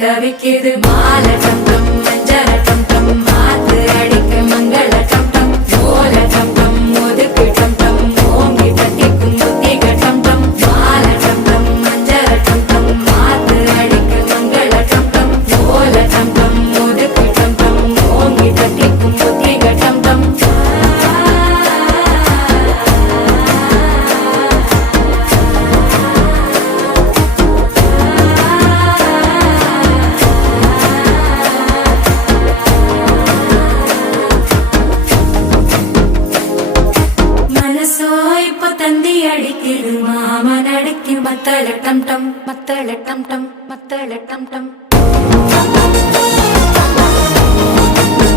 தவிக்குது மால டம் டம் மஞ்சள டம் டம் மாத்து அடிக்க மங்கள டம் டம் ஓல டம் டம் ஒதுக்கு டம் டம் ஓங்கி தட்டிக்கும் புத்திக டம் டம் மால டம் டம் மஞ்சள டம் டம் மாத்து அடிக்க மங்கள டம் டம் ஓல டம் டம் ஒதுக்கு டம் டம் ஓங்கி தட்டிக்கும் புத்திக டம் டம் தந்தி அடிக்குது மாமன் அடிக்கு மத்தள டம் டம் மத்தள டம் டம் மத்தள டம் டம்